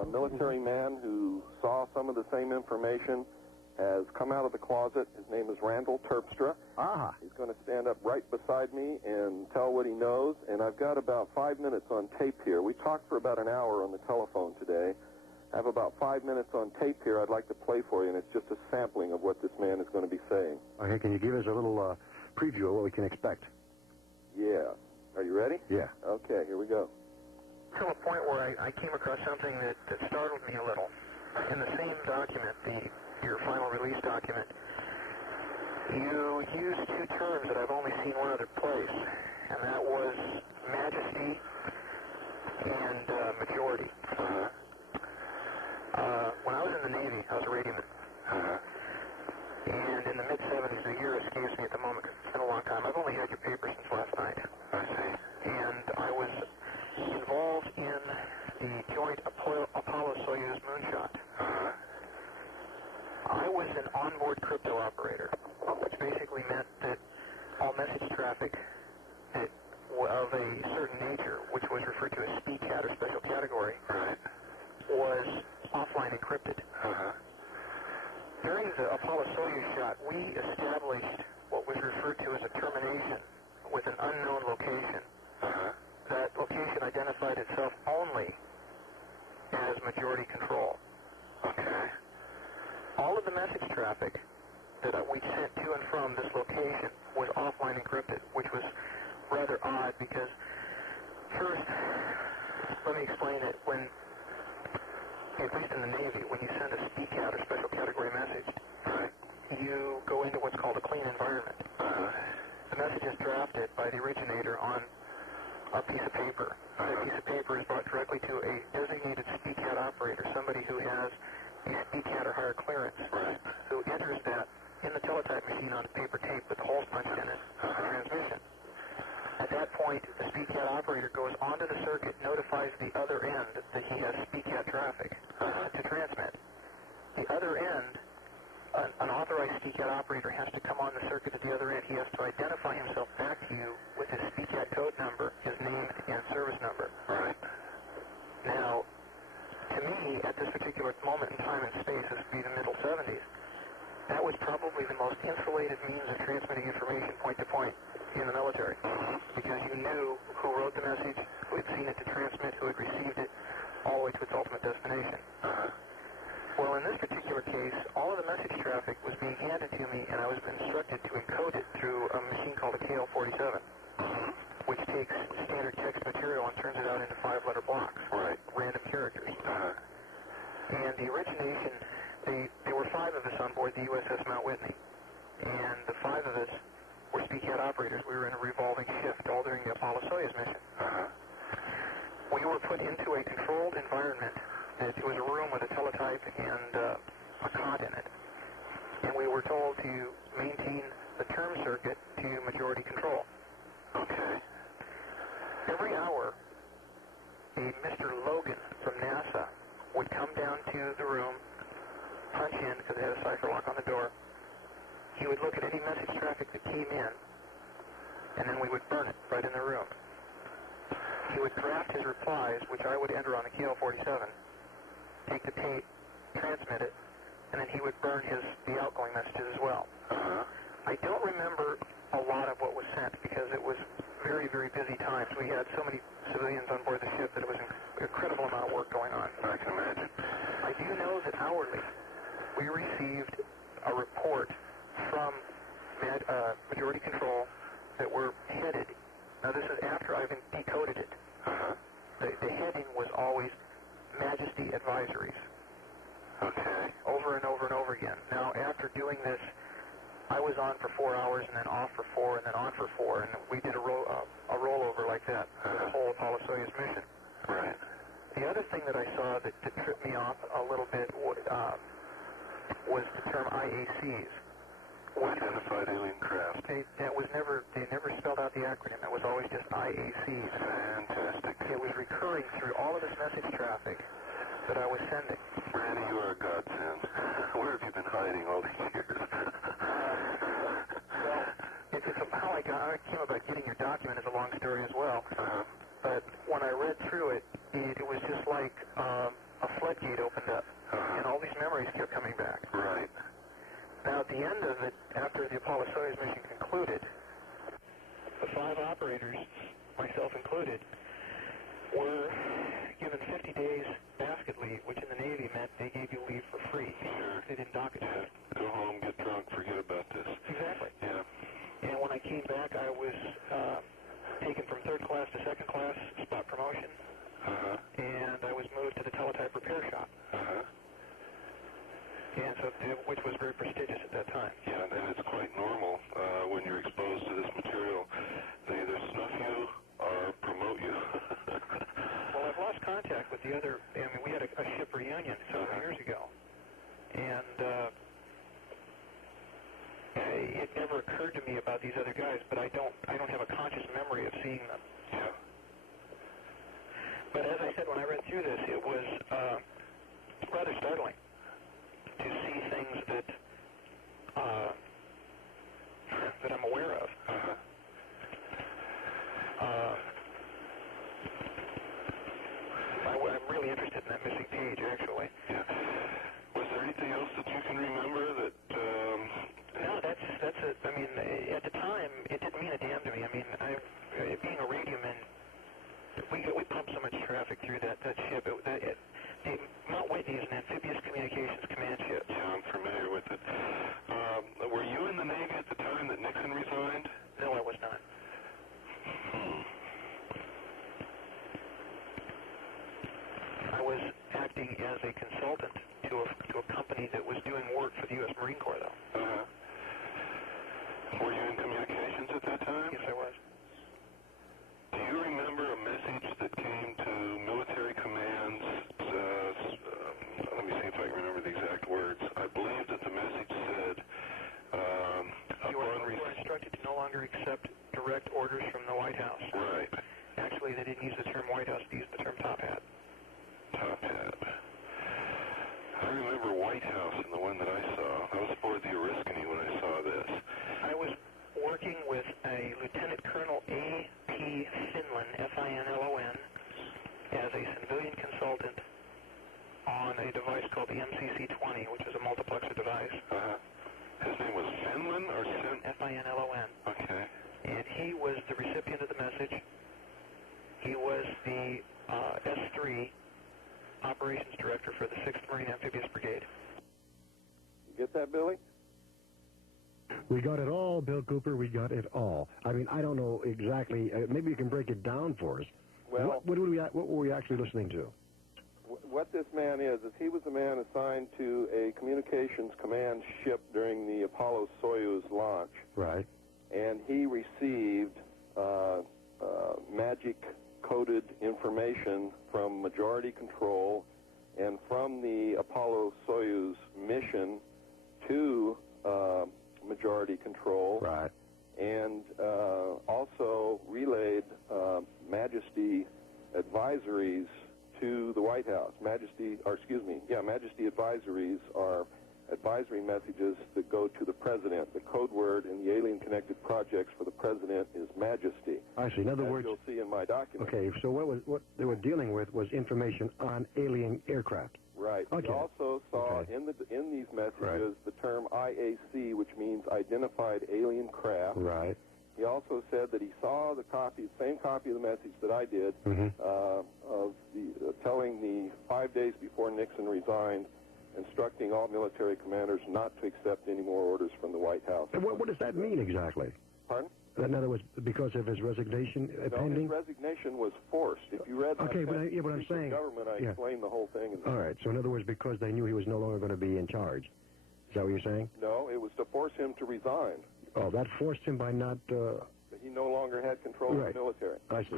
A military man who saw some of the same information has come out of the closet. His name is Randall Terpstra. Ah. He's going to stand up right beside me and tell what he knows, and I've got about 5 minutes on tape here. We talked for about an hour on the telephone today. I have about 5 minutes on tape here I'd like to play for you, and it's just a sampling of what this man is going to be saying. Okay, can you give us a little preview of what we can expect? Yeah. Are you ready? Yeah. Okay, here we go. To a point where I came across something that startled me a little. In the same document, your final release document, you used two terms that I've only seen one other place, and that was majesty and majority. When I was in the Navy, I was a radioman. And in the mid-'70s, the year escapes me at the moment because it's been a long time. I've only had your paper since last night. I see. And I was involved in the joint Apollo-Soyuz moonshot. I was an onboard crypto operator, which basically meant that all message traffic of a certain nature, which was referred to as SPCAT or special category, was offline encrypted. During the Apollo-Soyuz shot, we established what was referred to as a termination with an unknown location. That location identified itself only as majority control. Okay. All of the message traffic that we sent to and from this location was offline encrypted, which was rather odd because, first, let me explain it. When, at least in the Navy, when you send a SPCAT or special category message, you go into what's called a clean environment. The message is drafted by the originator on a piece of paper. That piece of paper is brought directly to a designated SPCAT operator, somebody who has a SPCAT or higher clearance, who enters that in the teletype machine on a paper tape with the holes punched in it, the transmission. At that point, the SPCAT operator goes onto the circuit, notifies the other end that he has SPCAT traffic to transmit. The other end, an authorized SPCAT operator has to come on the circuit at the other end. He has to identify himself back to you with his SPCAT code number, his name, and service number. Now, to me, at this particular moment in time and space, this would be the middle 70s, that was probably the most insulated means of transmitting information point to point in the military, because you knew who wrote the message, who had seen it to transmit, who had received it, all the way to its ultimate destination. Well, in this particular case, all of the message traffic was being handed to me, and I was instructed to encode it through a machine called a KL-47, which takes standard text material and turns it out into 5-letter blocks, random characters. And the origination, there were 5 of us on board the USS Mount Whitney, and the 5 of us were SPCAT operators. We were in a revolving shift all during the Apollo-Soyuz mission. We were put into a controlled environment. It was a room with a teletype and a cot in it. And we were told to maintain the term circuit to majority control. Every hour, a Mr. Logan from NASA would come down to the room, punch in, because they had a cipher lock on the door. He would look at any message traffic that came in, and then we would burn it right in the room. He would draft his replies, which I would enter on the KL-47, take the tape, transmit it, and then he would burn the outgoing messages as well. I don't remember a lot of what was sent because it was very, very busy times. We had so many civilians on board the ship that it was an incredible amount of work going on. I can imagine. I do know that hourly we received a report from majority control that were headed. Now this is after I've decoded it. The heading was always Majesty Advisories. Over and over and over again. Now after doing this, I was on for 4 hours and then off for 4 and then on for 4, and we did a rollover like that for the whole Apollo-Soyuz mission. The other thing that I saw that tripped me off a little bit was the term IACs. Identified Alien Craft. They never spelled out the acronym. It was always just IACs. Fantastic. It was recurring through all of this message traffic that I was sending. Randy, you are a godsend. Where have you been hiding all these years? Well, it's how I came about getting your document is a long story as well. But when I read through it, it was just like a flood floodgate opened up, and all these memories kept coming back. Right. Now, at the end of it, after the Apollo-Soyuz mission concluded, the 5 operators, myself included, were given 50 days basket leave, which in the Navy meant they gave you leave for free. Sure. They didn't dock it. Yeah. Go home, get drunk, forget about this. Exactly. Yeah. And when I came back, I was taken from 3rd class to 2nd class, spot promotion, and I was moved to the teletype repair shop. And so, which was very prestigious at that time. Yeah, and it's quite normal when you're exposed to this material. They either snuff you or promote you. Well, I've lost contact with the other. I mean, we had a ship reunion several years ago, and it never occurred to me about these other guys. But I don't have a conscious memory of seeing them. Yeah. But as I said, when I read through this, it was rather startling to see things that that I'm aware of. I'm really interested in that missing page, actually. Yeah. Was there anything else that you can remember that? No, that's it. I mean, at the time, it didn't mean a damn to me. I mean, being a radioman, we pumped so much traffic through that ship. Mount Whitney is an amphibious communications command ship. Yeah, I'm familiar with it. Were you in the Navy at the time that Nixon resigned? No, I was not. I was acting as a consultant to a company that was doing work for the U.S. Marine Corps, though. Were you in communications at that time? Yes, I was. Do you remember a message that came to military commands? Let me see if I can remember the exact words. I believe that the message said, you were instructed to no longer accept direct orders from the White House. Right. Actually, they didn't use the term White House, they used the term Top Hat. Top Hat. I remember White House in the one that I saw. I was aboard the Oriskany when I saw this. I was working with a Lieutenant Colonel A.P. Finlon, F-I-N-L-O-N, as a civilian consultant on a device called the MCC-20, which is a multiplexer device. His name was Finlon or F-I-N-L-O-N. Okay. And he was the recipient of the message. He was the S3 operations director for the 6th Marine Amphibious Brigade. You get that, Billy? We got it all, Bill Cooper. We got it all. I mean, I don't know exactly. Maybe you can break it down for us. Well, what were we actually listening to? What this man is he was a man assigned to a communications command ship during the Apollo-Soyuz launch. Right. And he received magic-coded information from Majority Control and from the Apollo-Soyuz mission to Majority Control. Right. And also relayed Majesty advisories to the White House. Majesty advisories are advisory messages that go to the President. The code word in the alien-connected projects for the President is Majesty. I see. In other words, you'll see in my document. Okay, so what they were dealing with was information on alien aircraft. Right. Okay. He also saw in these messages the term IAC, which means Identified Alien Craft. Right. He also said that he saw the same copy of the message that I did, of the telling the 5 days before Nixon resigned, instructing all military commanders not to accept any more orders from the White House. And what does that mean exactly? Pardon? In other words, because of his resignation pending? His resignation was forced. If you read but I'm saying, government, I explained the whole thing. All right. So in other words, because they knew he was no longer going to be in charge. Is that what you're saying? No, it was to force him to resign. Oh, that forced him by not... He no longer had control of the military. I see.